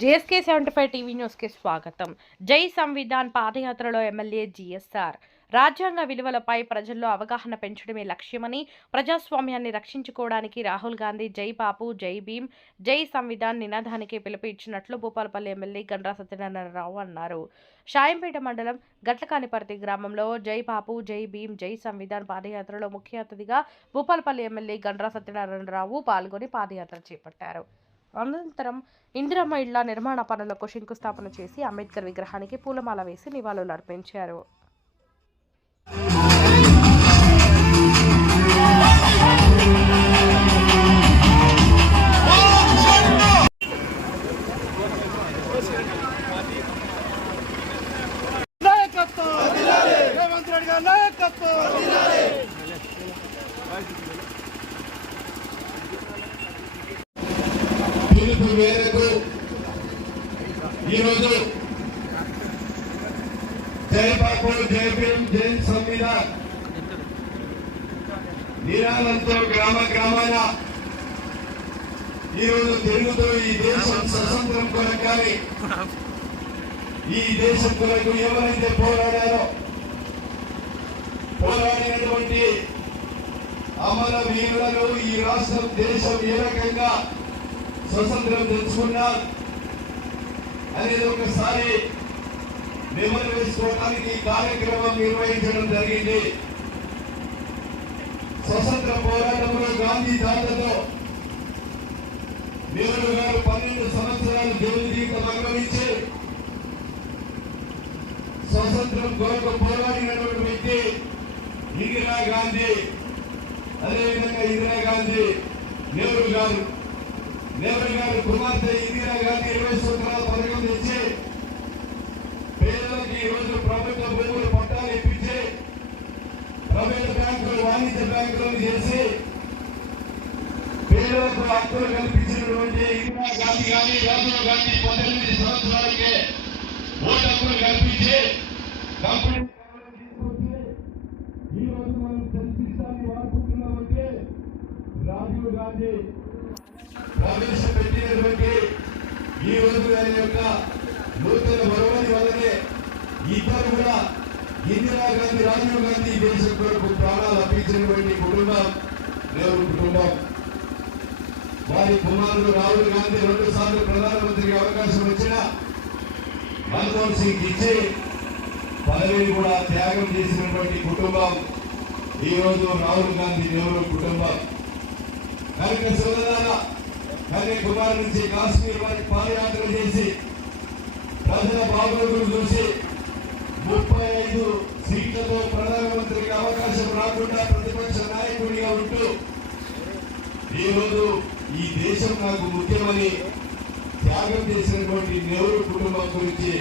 JSK seventy five TV న్యూస్కి స్వాగతం. జై సంవిధాన్ పాదయాత్రలో ఎమ్మెల్యే జిఎస్ఆర్. రాజ్యాంగ విలువలపై ప్రజల్లో అవగాహన పెంచడమే లక్ష్యమని ప్రజాస్వామ్యాన్ని రక్షించుకోవడానికి రాహుల్ గాంధీ జై బాపు జై భీమ్ జై సంవిధాన్ నినాదానికి పిలుపు ఇచ్చినట్లు భూపాలపల్లి ఎమ్మెల్యే గండ్రా సత్యనారాయణరావు అన్నారు. షాయంపేట మండలం గట్లకానిపర్తి గ్రామంలో జై బాపు జై భీమ్ జై సంవిధాన్ పాదయాత్రలో ముఖ్య అతిథిగా భూపాలపల్లి ఎమ్మెల్యే గండ్రా సత్యనారాయణరావు పాల్గొని పాదయాత్ర చేపట్టారు. అనంతరం ఇందిరమ్మ ఇళ్ళ నిర్మాణ పనులకు శంకుస్థాపన చేసి అంబేద్కర్ విగ్రహానికి పూలమాల వేసి నివాళులు అర్పించారు జై బాపు జై భీం జై సంవిధాన్. నినాదంతో గ్రామ గ్రామాల ఈరోజు తెలుగుతో ఈ దేశం స్వతంత్రం కొరకాలి ఈ దేశం కొరకు ఎవరైతే పోరాడారో పోరాడినటువంటి అమర వీరులను ఈ రాష్ట్రం దేశం ఏ రకంగా స్వతంత్రం తెచ్చుకున్నారు అనేది ఒకసారి నెమరు వేసుకోవడానికి ఈ కార్యక్రమం నిర్వహించడం జరిగింది. స్వతంత్ర పోరాటంలో గాంధీ తాతతో నెహ్రూ గారు పన్నెండు సంవత్సరాలు జైలు జీవితం అనుభవించి స్వతంత్రం కొరకు పోరాడినటువంటి వ్యక్తి ఇందిరా గాంధీ అదేవిధంగా ఇందిరా గాంధీ నెహ్రూ గారు. నెహ్రూ గారు కుమార్తె ఇందిరా గాంధీ ఇరవై సంవత్సరాల పథకం తెచ్చి పేదలకి ఈ రోజు ప్రభుత్వ భూములు పట్టాలు ఇప్పించి ప్రైవేట్ బ్యాంకులు వాణిజ్య బ్యాంకులను చేసి పేదలకు హక్కులు కల్పించినటువంటి ఇందిరా గాంధీ కానీ రాజీవ్ గాంధీ పద్దెనిమిది సంవత్సరాలకే ఓటు హక్కులు కల్పించి కంపెనీ ఈ రోజు మనం చర్చిస్తాన్ని వాడుకుంటున్నామంటే రాజీవ్ గాంధీ. ప్రవేశపెట్టినటువంటి ఈ రోజు ఆయన యొక్క ఇద్దరు కూడా ఇందిరా గాంధీ రాజీవ్ గాంధీ దేశం కొరకు ప్రాణాలు అర్పించినటువంటి కుటుంబం నెహ్రూ కుటుంబం. వారి కుమారుడు రాహుల్ గాంధీ రెండు సార్లు ప్రధానమంత్రికి అవకాశం వచ్చిన మన్మోహన్ సింగ్ ఇచ్చి పదవిని కూడా త్యాగం చేసినటువంటి కుటుంబం ఈరోజు రాహుల్ గాంధీ నెహ్రూ కుటుంబం. కనుక సోదరాల కన్యాకుమారి నుంచి కాశ్మీర్ వరకు పాదయాత్ర చేసి ప్రజల బాగోగులు చూసి ముప్పై ఐదు సీట్లతో ప్రధానమంత్రికి అవకాశం రాకుండా ప్రతిపక్ష నాయకుడిగా ఉంటూ ఈరోజు ఈ దేశం నాకు ముఖ్యమని త్యాగం చేసినటువంటి నెహ్రూ కుటుంబం గురించి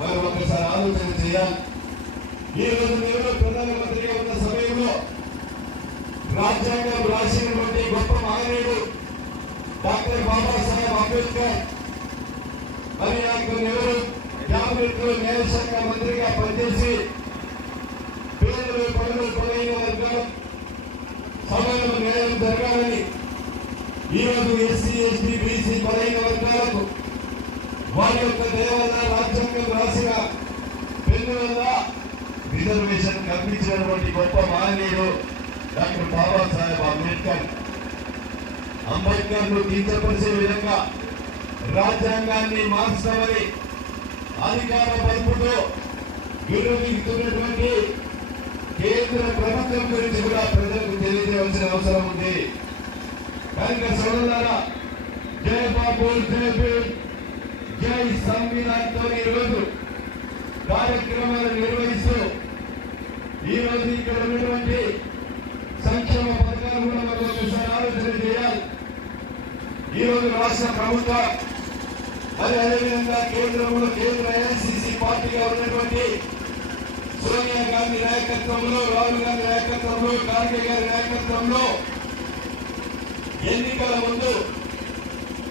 మరి ఒకసారి ఆలోచన చేయాలి. ఈరోజు నెహ్రూ ప్రధానమంత్రిగా ఉన్న సమయంలో రాజ్యాంగం రాసినటువంటి గొప్ప మహనీయుడు డాక్టర్ బాబాసాహెబ్ అంబేద్కర్ మరి నాకు నెహ్రూ క్యాబినెట్లో న్యాయశాఖ మంత్రిగా పనిచేసి పేదలు పనులు పొలైన వర్గాలు సభలో న్యాయం జరగాలని ఈరోజు ఎస్సీ ఎస్టీ బీసీ పదైన వర్గాలకు వారి యొక్క దేవత రాజ్యాంగం రాసిన పెన్నుల రిజర్వేషన్ కల్పించినటువంటి గొప్ప మహనీయుడు డాక్టర్ బాబాసాహెబ్ అంబేద్కర్. అంబేద్కర్ను కించపరిచే విధంగా రాజ్యాంగాన్ని మార్చమని అధికార పలుపుతో వినియోగించుకున్నటువంటి కేంద్ర ప్రభుత్వం గురించి కూడా ప్రజలకు తెలియజేయవలసిన అవసరం ఉంది. కనుక సోదరులారా జై బాబు జై భీమ్ జై సంవిధాన్తో ఈరోజు కార్యక్రమాలు నిర్వహిస్తూ ఈరోజు ఇక్కడ ఉన్నటువంటి సంక్షేమ పథకాలు కూడా మనం ఒకసారి ఆలోచన చేయాలి. ఈరోజు రాష్ట్ర ప్రభుత్వం మరి అదేవిధంగా కేంద్రంలో కేంద్ర ఎన్సీసీ పార్టీగా ఉన్నటువంటి సోనియా గాంధీ నాయకత్వంలో రాహుల్ గాంధీ నాయకత్వంలో ఖార్గే గారి నాయకత్వంలో ఎన్నికల ముందు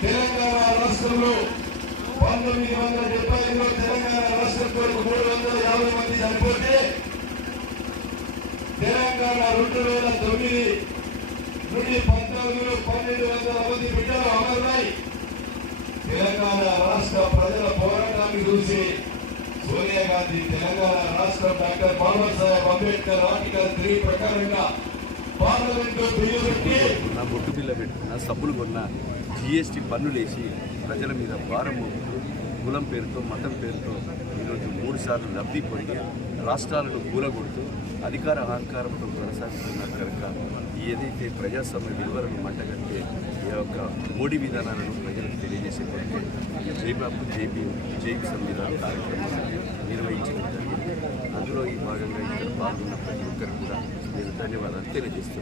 తెలంగాణ రాష్ట్రంలో పంతొమ్మిది వందల డెబ్బై ఐదులో తెలంగాణ రాష్ట్రం కొరకు మూడు వందల యాభై మంది చనిపోతే తెలంగాణ రెండు వేల తొమ్మిది నుండి పంతొమ్మిదిలో పన్నెండు వందల మంది బిడ్డలు అమరున్నాయి తెలంగాణ రాష్ట్ర ప్రజల పోరాటాన్ని చూసి సోనియా గాంధీ తెలంగాణ రాష్ట్ర doctor Baba Saheb Ambedkar article three ప్రకారంగా నా బొట్టు పిల్ల పెట్టుకున్న సబ్బులు కొన్న జిఎస్టీ పన్నులేసి ప్రజల మీద భారం మోపుతూ కులం పేరుతో మతం పేరుతో ఈరోజు మూడు సార్లు లబ్ధి పొంది రాష్ట్రాలను కూలగొడుతూ అధికార అహంకారంతో కొనసాగుతున్నారు కనుక ఏదైతే ప్రజాస్వామ్య విలువలను మంటగట్టే ఈ యొక్క మోడీ విధానాలను ప్రజలకు తెలియజేసే కొరకు జైబాబు జేపీ జై సంవిధాన కార్యక్రమాన్ని నిర్వహించడం జరిగింది. అందులో ఈ భాగంగా ఇక్కడ పాల్గొన్న ప్రతి ఒక్కరు కూడా నేను ధన్యవాదాలు తెలియజేస్తున్నాను.